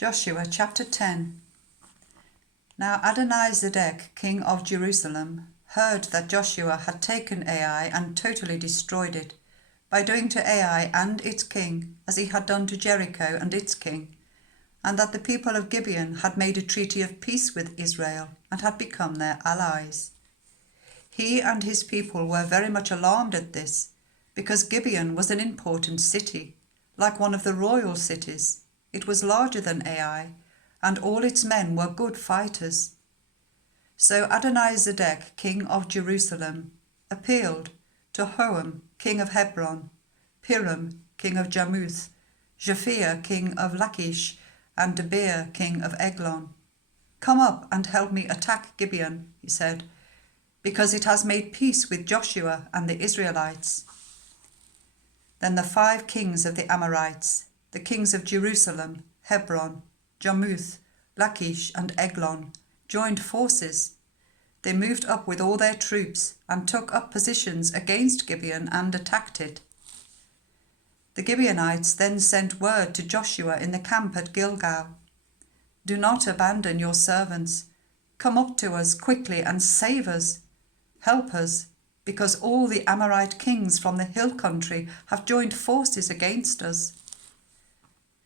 Joshua chapter 10. Now Adonizedek, king of Jerusalem, heard that Joshua had taken Ai and totally destroyed it, by doing to Ai and its king as he had done to Jericho and its king, and that the people of Gibeon had made a treaty of peace with Israel and had become their allies. He and his people were very much alarmed at this, because Gibeon was an important city, like one of the royal cities. It was larger than Ai, and all its men were good fighters. So Adonizedek, king of Jerusalem, appealed to Hoam, king of Hebron, Piram, king of Jarmuth, Japhia, king of Lachish, and Debir, king of Eglon. "Come up and help me attack Gibeon," he said, "because it has made peace with Joshua and the Israelites." Then the 5 kings of the Amorites, the kings of Jerusalem, Hebron, Jarmuth, Lachish, and Eglon, joined forces. They moved up with all their troops and took up positions against Gibeon and attacked it. The Gibeonites then sent word to Joshua in the camp at Gilgal, "Do not abandon your servants. Come up to us quickly and save us. Help us, because all the Amorite kings from the hill country have joined forces against us."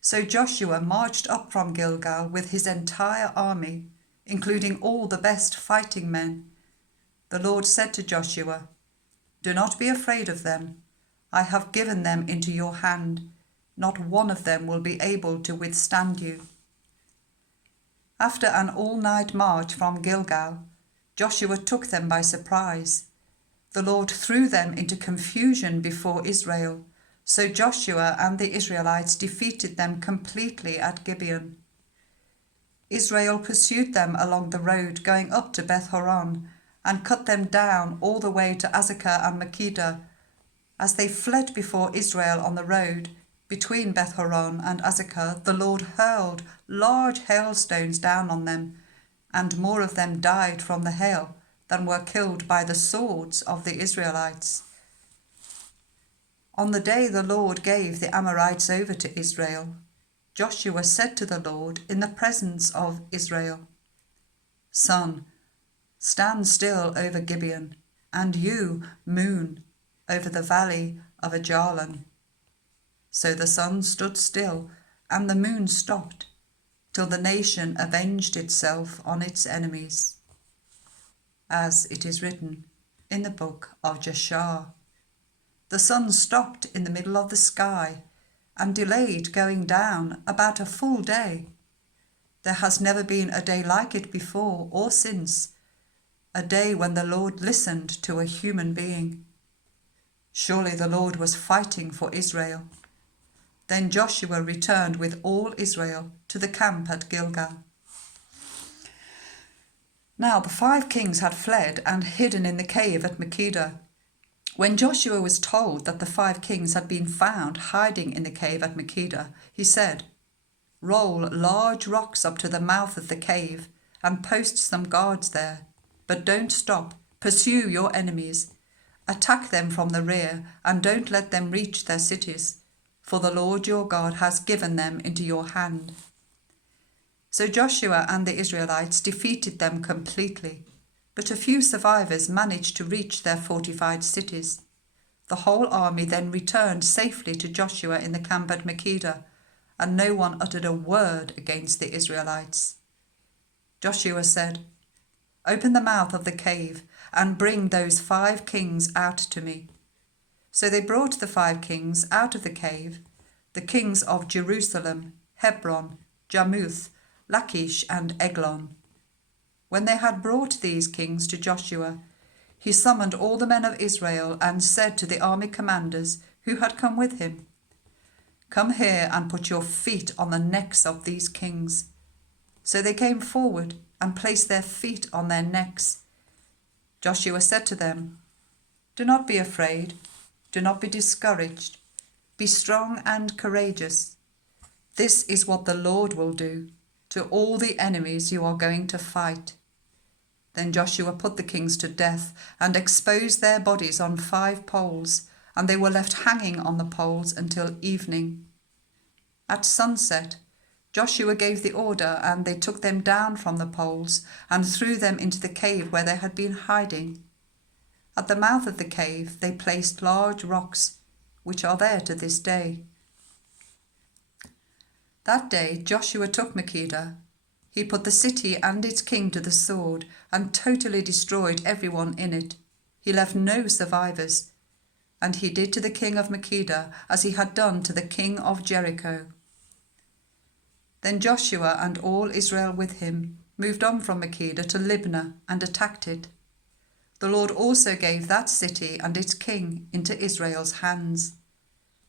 So Joshua marched up from Gilgal with his entire army, including all the best fighting men. The Lord said to Joshua, "Do not be afraid of them. I have given them into your hand. Not one of them will be able to withstand you." After an all-night march from Gilgal, Joshua took them by surprise. The Lord threw them into confusion before Israel, so Joshua and the Israelites defeated them completely at Gibeon. Israel pursued them along the road going up to Beth-horon and cut them down all the way to Azekah and Makkedah. As they fled before Israel on the road between Beth-horon and Azekah, the Lord hurled large hailstones down on them, and more of them died from the hail than were killed by the swords of the Israelites. On the day the Lord gave the Amorites over to Israel, Joshua said to the Lord in the presence of Israel, "Sun, stand still over Gibeon, and you, moon, over the valley of Ajalon." So the sun stood still, and the moon stopped, till the nation avenged itself on its enemies. As it is written in the book of Jashar, "The sun stopped in the middle of the sky and delayed going down about a full day. There has never been a day like it before or since, a day when the Lord listened to a human being. Surely the Lord was fighting for Israel." Then Joshua returned with all Israel to the camp at Gilgal. Now the 5 kings had fled and hidden in the cave at Makkedah. When Joshua was told that the 5 kings had been found hiding in the cave at Makkedah, he said, "Roll large rocks up to the mouth of the cave and post some guards there. But don't stop. Pursue your enemies. Attack them from the rear and don't let them reach their cities, for the Lord your God has given them into your hand." So Joshua and the Israelites defeated them completely, but a few survivors managed to reach their fortified cities. The whole army then returned safely to Joshua in the camp at Makkedah, and no one uttered a word against the Israelites. Joshua said, "Open the mouth of the cave and bring those 5 kings out to me." So they brought the 5 kings out of the cave, the kings of Jerusalem, Hebron, Jarmuth, Lachish, and Eglon. When they had brought these kings to Joshua, he summoned all the men of Israel and said to the army commanders who had come with him, "Come here and put your feet on the necks of these kings." So they came forward and placed their feet on their necks. Joshua said to them, "Do not be afraid, do not be discouraged. Be strong and courageous. This is what the Lord will do to all the enemies you are going to fight." Then Joshua put the kings to death and exposed their bodies on 5 poles, and they were left hanging on the poles until evening. At sunset, Joshua gave the order, and they took them down from the poles and threw them into the cave where they had been hiding. At the mouth of the cave they placed large rocks, which are there to this day. That day Joshua took Makkedah. He put the city and its king to the sword and totally destroyed everyone in it. He left no survivors. And he did to the king of Makkedah as he had done to the king of Jericho. Then Joshua and all Israel with him moved on from Makkedah to Libnah and attacked it. The Lord also gave that city and its king into Israel's hands.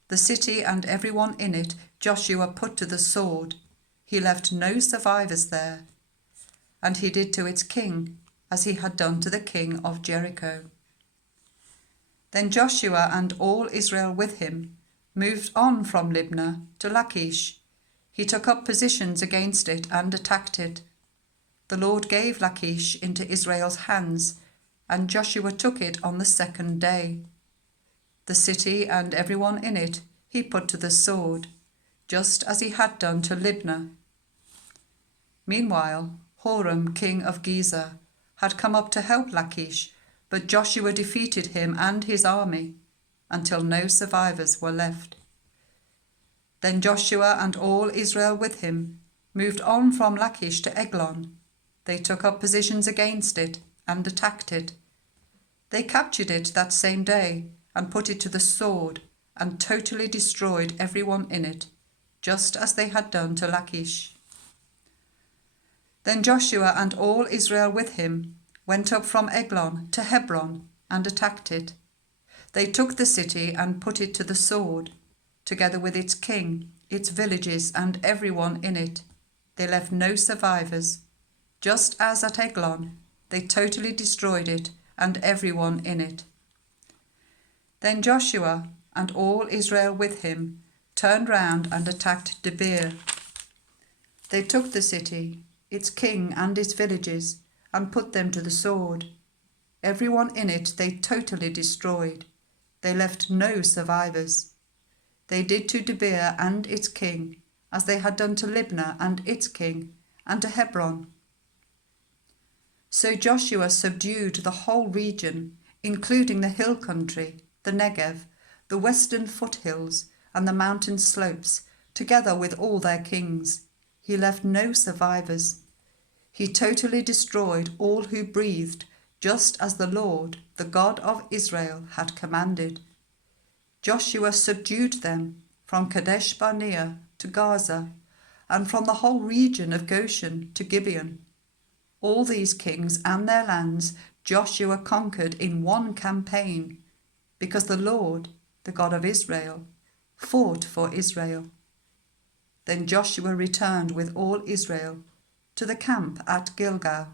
The city and everyone in it Joshua put to the sword. He left no survivors there. And he did to its king as he had done to the king of Jericho. Then Joshua and all Israel with him moved on from Libnah to Lachish. He took up positions against it and attacked it. The Lord gave Lachish into Israel's hands, and Joshua took it on the second day. The city and everyone in it he put to the sword, just as he had done to Libnah. Meanwhile, Horam, king of Gezer, had come up to help Lachish, but Joshua defeated him and his army until no survivors were left. Then Joshua and all Israel with him moved on from Lachish to Eglon. They took up positions against it and attacked it. They captured it that same day and put it to the sword and totally destroyed everyone in it, just as they had done to Lachish. Then Joshua and all Israel with him went up from Eglon to Hebron and attacked it. They took the city and put it to the sword, together with its king, its villages, and everyone in it. They left no survivors. Just as at Eglon, they totally destroyed it and everyone in it. Then Joshua and all Israel with him turned round and attacked Debir. They took the city, its king and its villages, and put them to the sword. Everyone in it they totally destroyed. They left no survivors. They did to Debir and its king as they had done to Libnah and its king, and to Hebron. So Joshua subdued the whole region, including the hill country, the Negev, the western foothills, and the mountain slopes, together with all their kings. He left no survivors. He totally destroyed all who breathed, just as the Lord, the God of Israel, had commanded. Joshua subdued them from Kadesh Barnea to Gaza, and from the whole region of Goshen to Gibeon. All these kings and their lands Joshua conquered in one campaign, because the Lord, the God of Israel, fought for Israel. Then Joshua returned with all Israel to the camp at Gilgal.